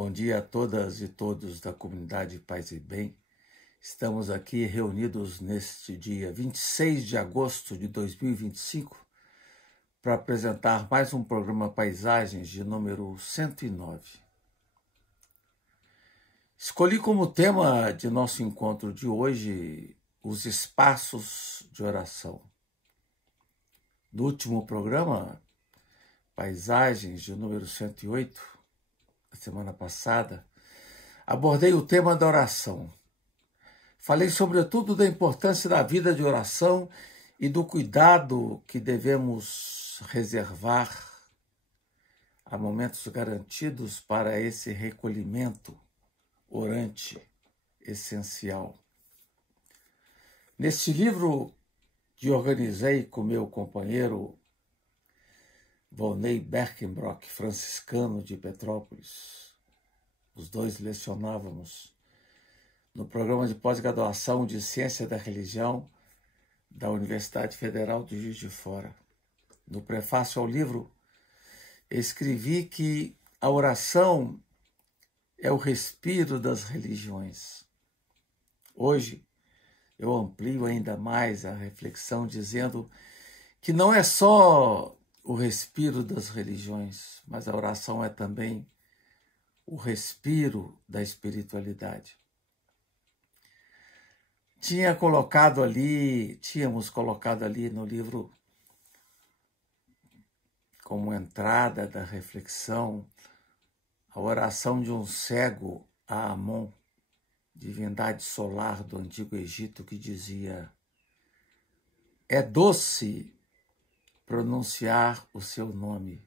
Bom dia a todas e todos da comunidade Paz e Bem. Estamos aqui reunidos neste dia 26 de agosto de 2025 para apresentar mais um programa Paisagens de número 109. Escolhi como tema de nosso encontro de hoje os espaços de oração. No último programa, Paisagens de número 108, a semana passada, abordei o tema da oração. Falei sobretudo da importância da vida de oração e do cuidado que devemos reservar a momentos garantidos para esse recolhimento orante essencial. Neste livro que organizei com meu companheiro Volney Berkenbrock, franciscano de Petrópolis, os dois lecionávamos no programa de pós-graduação de Ciência da Religião da Universidade Federal do Juiz de Fora. No prefácio ao livro, escrevi que a oração é o respiro das religiões. Hoje, eu amplio ainda mais a reflexão dizendo que não é só o respiro das religiões, mas a oração é também o respiro da espiritualidade. Tínhamos colocado ali no livro, como entrada da reflexão, a oração de um cego a Amon, divindade solar do Antigo Egito, que dizia: é doce pronunciar o seu nome.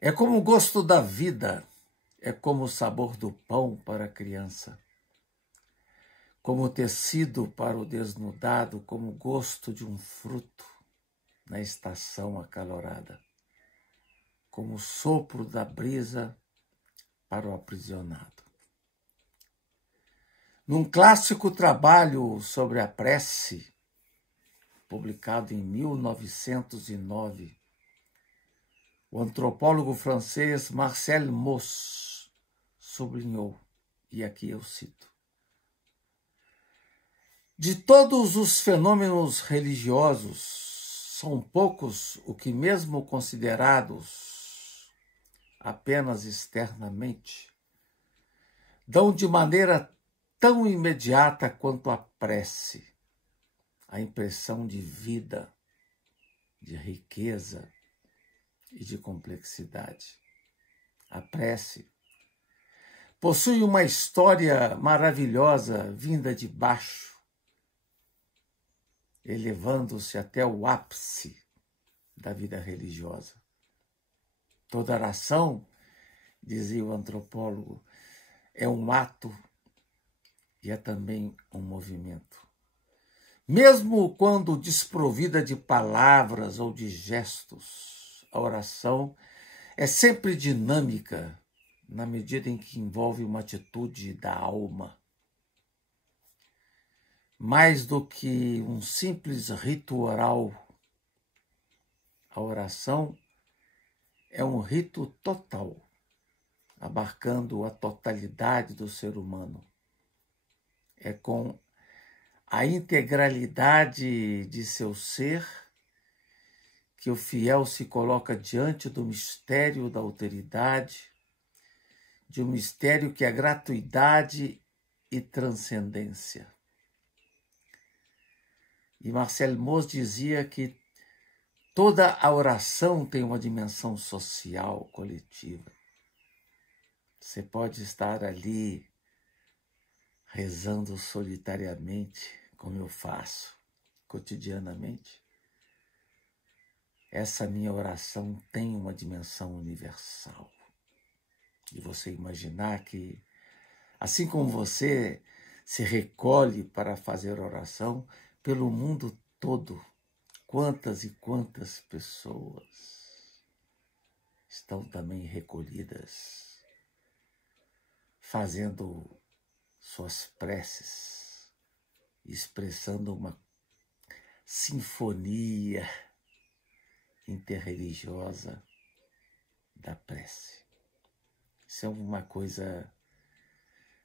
É como o gosto da vida, é como o sabor do pão para a criança. Como o tecido para o desnudado, como o gosto de um fruto na estação acalorada, como o sopro da brisa para o aprisionado. Num clássico trabalho sobre a prece, publicado em 1909, o antropólogo francês Marcel Mauss sublinhou, e aqui eu cito: de todos os fenômenos religiosos, são poucos o que, mesmo considerados apenas externamente, dão de maneira tão imediata quanto a prece a impressão de vida, de riqueza e de complexidade. A prece possui uma história maravilhosa vinda de baixo, elevando-se até o ápice da vida religiosa. Toda oração, dizia o antropólogo, é um ato e é também um movimento. Mesmo quando desprovida de palavras ou de gestos, a oração é sempre dinâmica na medida em que envolve uma atitude da alma. Mais do que um simples rito oral, a oração é um rito total, abarcando a totalidade do ser humano. É com a integralidade de seu ser que o fiel se coloca diante do mistério da alteridade, de um mistério que é gratuidade e transcendência. E Marcel Mauss dizia que toda a oração tem uma dimensão social, coletiva. Você pode estar ali rezando solitariamente, como eu faço cotidianamente. Essa minha oração tem uma dimensão universal. E você imaginar que, assim como você se recolhe para fazer oração, pelo mundo todo, quantas e quantas pessoas estão também recolhidas, fazendo suas preces, expressando uma sinfonia interreligiosa da prece. Isso é uma coisa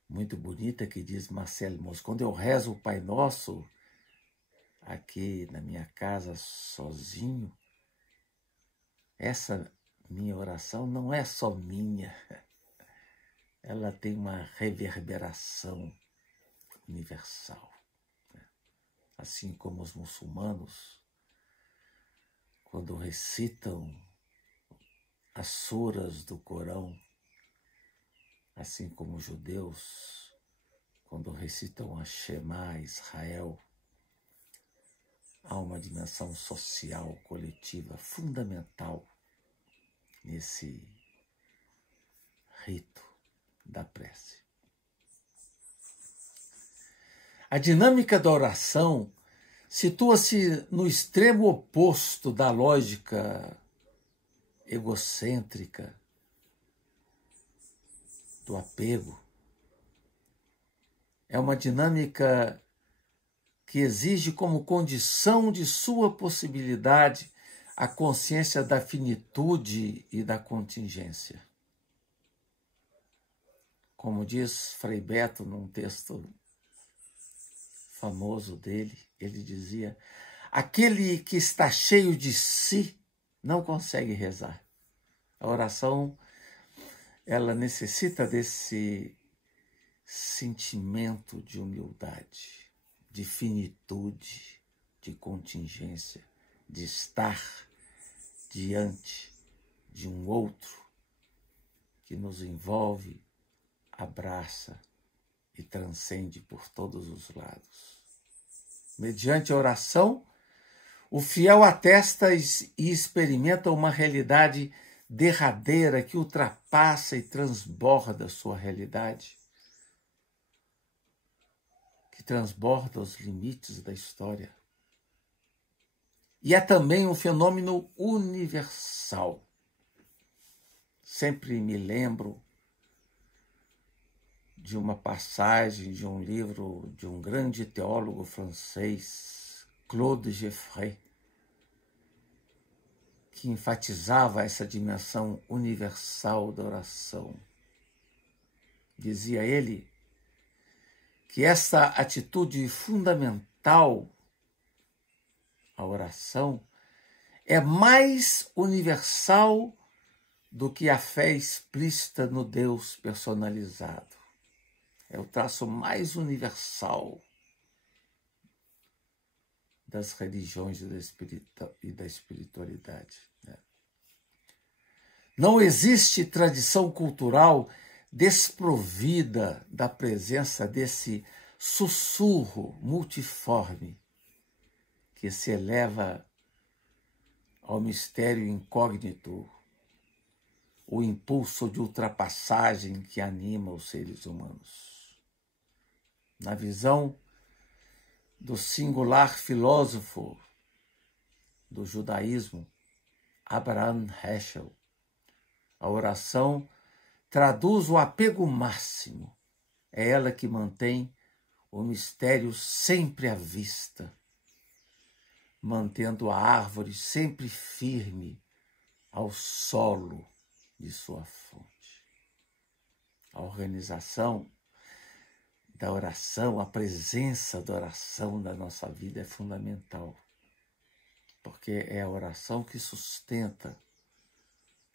muito bonita que diz Marcelo Moço. Quando eu rezo o Pai Nosso, aqui na minha casa, sozinho, essa minha oração não é só minha, ela tem uma reverberação universal. Assim como os muçulmanos, quando recitam as suras do Corão, assim como os judeus, quando recitam a Shema Israel, há uma dimensão social, coletiva, fundamental nesse rito da prece. A dinâmica da oração situa-se no extremo oposto da lógica egocêntrica, do apego. É uma dinâmica que exige como condição de sua possibilidade a consciência da finitude e da contingência. Como diz Frei Beto num texto famoso dele, ele dizia: aquele que está cheio de si não consegue rezar. A oração, ela necessita desse sentimento de humildade, de finitude, de contingência, de estar diante de um outro que nos envolve, abraça e transcende por todos os lados. Mediante a oração, o fiel atesta e experimenta uma realidade derradeira que ultrapassa e transborda sua realidade, que transborda os limites da história. E é também um fenômeno universal. Sempre me lembro de uma passagem de um livro de um grande teólogo francês, Claude Geoffroy, que enfatizava essa dimensão universal da oração. Dizia ele que essa atitude fundamental, a oração, é mais universal do que a fé explícita no Deus personalizado. É o traço mais universal das religiões e da espiritualidade. Não existe tradição cultural desprovida da presença desse sussurro multiforme que se eleva ao mistério incógnito, o impulso de ultrapassagem que anima os seres humanos. Na visão do singular filósofo do judaísmo, Abraham Heschel, a oração traduz o apego máximo. É ela que mantém o mistério sempre à vista, mantendo a árvore sempre firme ao solo de sua fonte. A organização da oração, a presença da oração na nossa vida é fundamental, porque é a oração que sustenta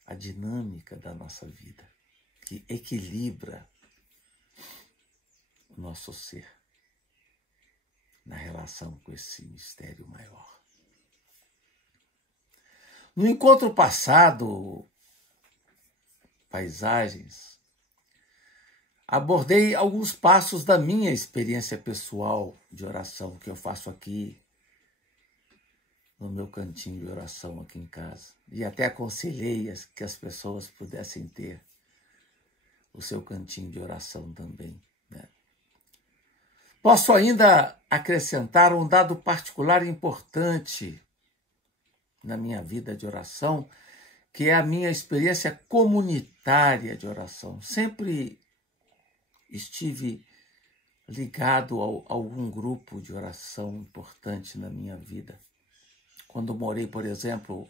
a dinâmica da nossa vida, que equilibra o nosso ser na relação com esse mistério maior. No encontro passado, Paisagens, abordei alguns passos da minha experiência pessoal de oração que eu faço aqui no meu cantinho de oração aqui em casa. E até aconselhei que as pessoas pudessem ter o seu cantinho de oração também, né? Posso ainda acrescentar um dado particular importante na minha vida de oração, que é a minha experiência comunitária de oração. Sempre estive ligado a algum grupo de oração importante na minha vida. Quando morei, por exemplo,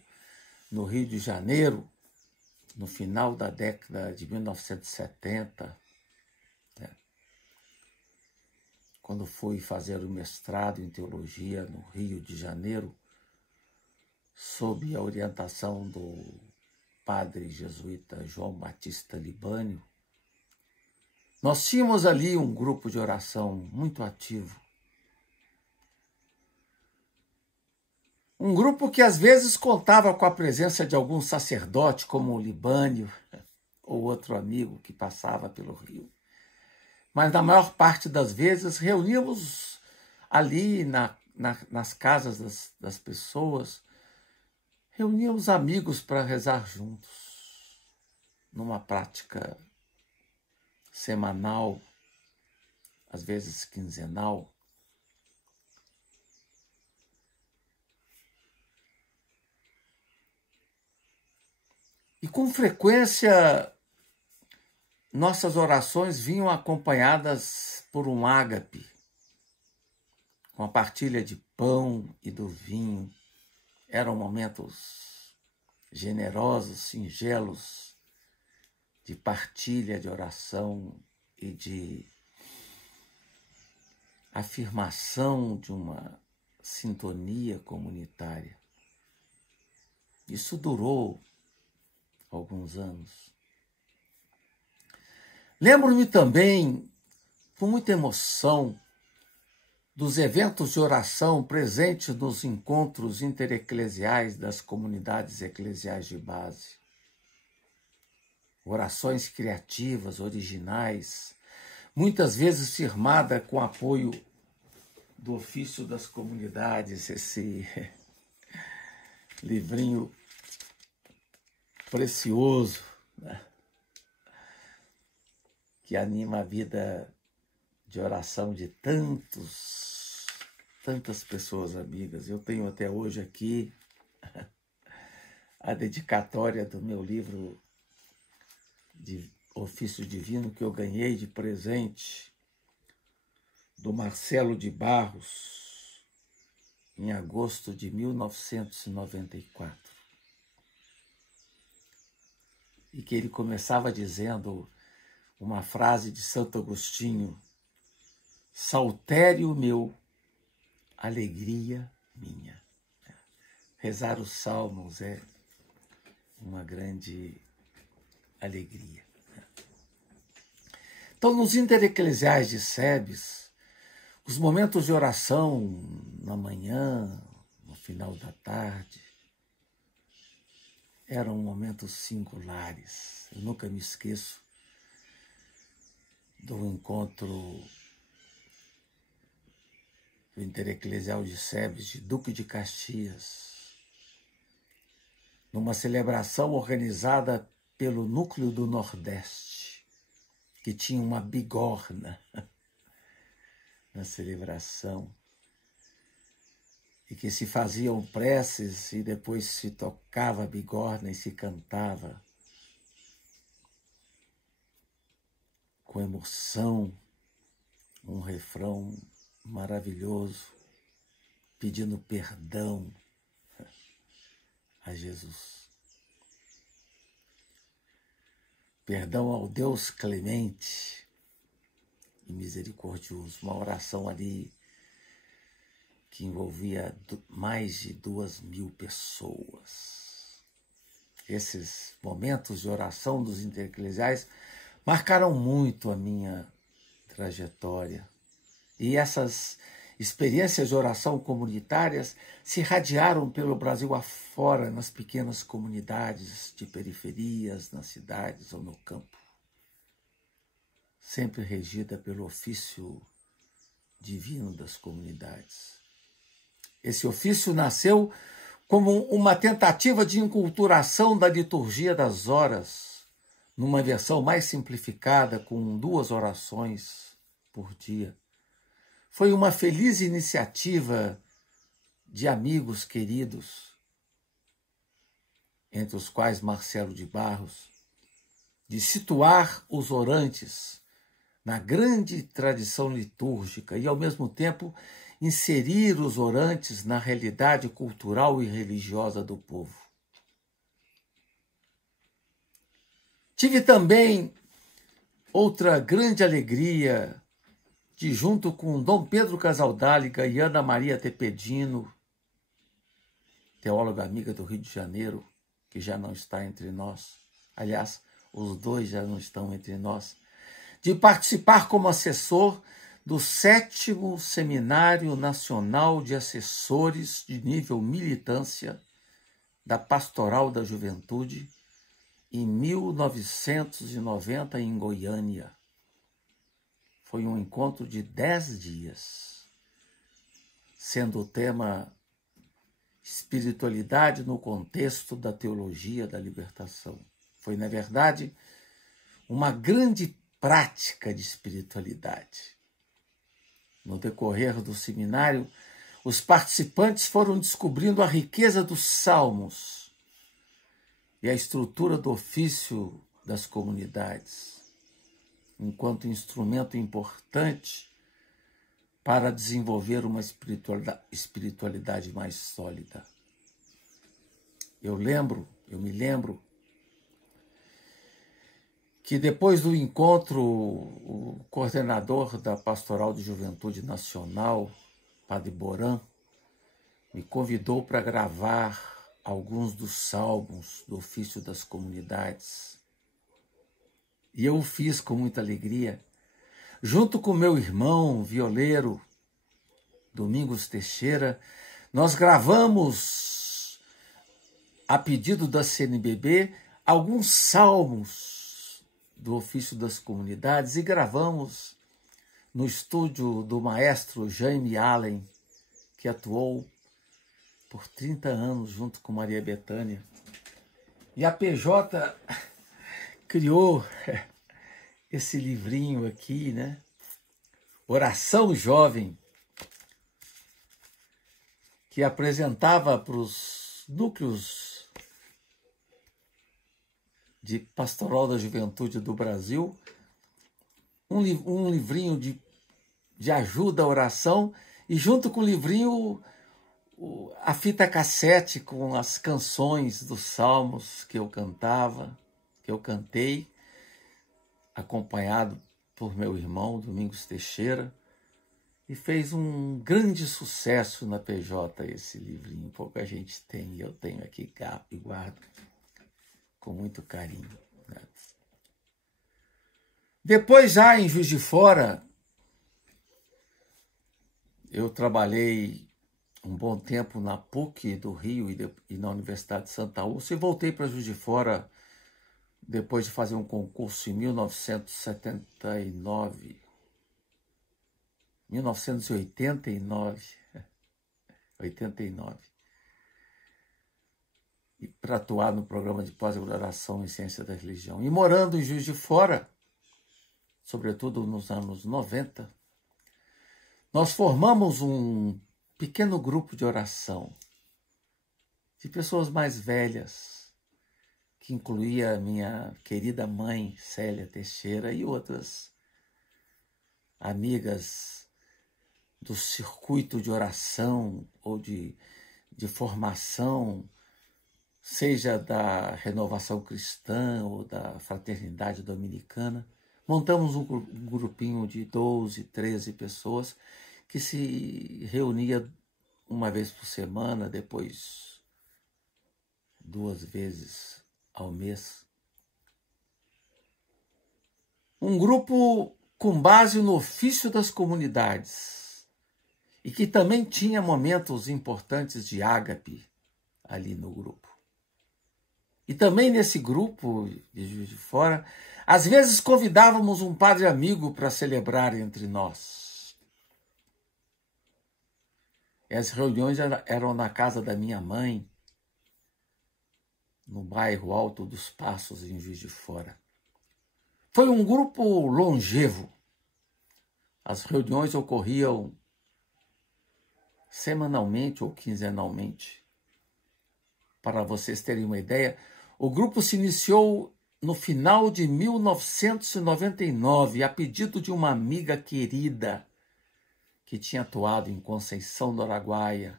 no Rio de Janeiro, no final da década de 1970, né, quando fui fazer o mestrado em teologia no Rio de Janeiro, sob a orientação do padre jesuíta João Batista Libânio, nós tínhamos ali um grupo de oração muito ativo. Um grupo que às vezes contava com a presença de algum sacerdote, como o Libânio, ou outro amigo que passava pelo Rio. Mas na maior parte das vezes reuníamos ali nas casas das pessoas, reuníamos amigos para rezar juntos, numa prática semanal, às vezes quinzenal. E com frequência, nossas orações vinham acompanhadas por um ágape, com a partilha de pão e do vinho. Eram momentos generosos, singelos, de partilha, de oração e de afirmação de uma sintonia comunitária. Isso durou alguns anos. Lembro-me também, com muita emoção, dos eventos de oração presentes nos encontros intereclesiais das comunidades eclesiais de base. Orações criativas, originais, muitas vezes firmada com apoio do ofício das comunidades, esse livrinho precioso, né, que anima a vida de oração de tantas pessoas amigas. Eu tenho até hoje aqui a dedicatória do meu livro de Ofício Divino que eu ganhei de presente do Marcelo de Barros em agosto de 1994. E que ele começava dizendo uma frase de Santo Agostinho: saltério meu, alegria minha. Rezar os salmos é uma grande alegria. Então, nos intereclesiais de SEBS, os momentos de oração na manhã, no final da tarde, eram momentos singulares. Eu nunca me esqueço do encontro do Intereclesial de SEBS de Duque de Caxias, numa celebração organizada pelo Núcleo do Nordeste, que tinha uma bigorna na celebração, e que se faziam preces e depois se tocava a bigorna e se cantava com emoção um refrão maravilhoso, pedindo perdão a Jesus. Perdão ao Deus clemente e misericordioso. Uma oração ali que envolvia mais de 2.000 pessoas. Esses momentos de oração dos intereclesiais marcaram muito a minha trajetória. E essas experiências de oração comunitárias se irradiaram pelo Brasil afora, nas pequenas comunidades de periferias, nas cidades ou no campo, sempre regida pelo ofício divino das comunidades. Esse ofício nasceu como uma tentativa de enculturação da liturgia das horas, numa versão mais simplificada, com 2 orações por dia. Foi uma feliz iniciativa de amigos queridos, entre os quais Marcelo de Barros, de situar os orantes na grande tradição litúrgica e, ao mesmo tempo, inserir os orantes na realidade cultural e religiosa do povo. Tive também outra grande alegria de, junto com Dom Pedro Casaldáliga e Ana Maria Tepedino, teóloga amiga do Rio de Janeiro, que já não está entre nós, aliás, os dois já não estão entre nós, de participar como assessor do 7º Seminário Nacional de Assessores de Nível Militância da Pastoral da Juventude, em 1990, em Goiânia. Foi um encontro de 10 dias, sendo o tema espiritualidade no contexto da teologia da libertação. Foi, na verdade, uma grande prática de espiritualidade. No decorrer do seminário, os participantes foram descobrindo a riqueza dos salmos e a estrutura do ofício das comunidades, enquanto instrumento importante para desenvolver uma espiritualidade mais sólida. Eu me lembro que depois do encontro, o coordenador da Pastoral de Juventude Nacional, Padre Boran, me convidou para gravar alguns dos salmos do ofício das comunidades. E eu o fiz com muita alegria, junto com meu irmão violeiro, Domingos Teixeira. Nós gravamos, a pedido da CNBB, alguns salmos do ofício das comunidades e gravamos no estúdio do maestro Jaime Allen, que atuou por 30 anos junto com Maria Bethânia. E a PJ criou esse livrinho aqui, né? Oração Jovem, que apresentava para os núcleos de Pastoral da Juventude do Brasil um livrinho de ajuda à oração, e junto com o livrinho a fita cassete com as canções dos salmos que eu cantei, acompanhado por meu irmão Domingos Teixeira, e fez um grande sucesso na PJ esse livrinho. Pouca gente tem, eu tenho aqui e guardo com muito carinho, né? Depois, já em Juiz de Fora, eu trabalhei um bom tempo na PUC do Rio e na Universidade de Santa Úrsula, e voltei para Juiz de Fora depois de fazer um concurso em 1989, e para atuar no programa de pós-graduação em Ciência da Religião. E morando em Juiz de Fora, sobretudo nos anos 90, nós formamos um pequeno grupo de oração de pessoas mais velhas, que incluía a minha querida mãe, Célia Teixeira, e outras amigas do circuito de oração ou de formação, seja da Renovação Cristã ou da Fraternidade Dominicana. Montamos um grupinho de 12, 13 pessoas que se reunia uma vez por semana, depois 2 vezes ao mês. Um grupo com base no ofício das comunidades e que também tinha momentos importantes de ágape ali no grupo. E também nesse grupo de Juiz de Fora, às vezes convidávamos um padre amigo para celebrar entre nós. E as reuniões eram na casa da minha mãe, no bairro Alto dos Passos, em Juiz de Fora. Foi um grupo longevo. As reuniões ocorriam semanalmente ou quinzenalmente. Para vocês terem uma ideia, o grupo se iniciou no final de 1999, a pedido de uma amiga querida que tinha atuado em Conceição do Araguaia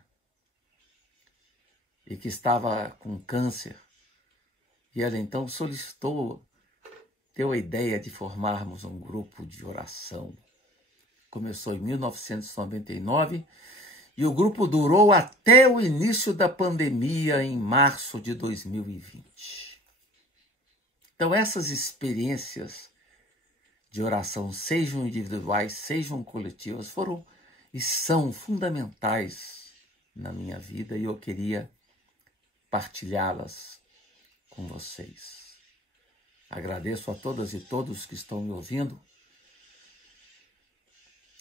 e que estava com câncer. E ela então solicitou deu a ideia de formarmos um grupo de oração. Começou em 1999 e o grupo durou até o início da pandemia, em março de 2020. Então, essas experiências de oração, sejam individuais, sejam coletivas, foram e são fundamentais na minha vida e eu queria partilhá-las com vocês. Agradeço a todas e todos que estão me ouvindo.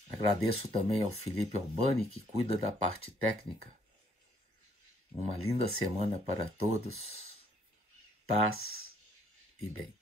Agradeço também ao Felipe Albani, que cuida da parte técnica. Uma linda semana para todos. Paz e bem.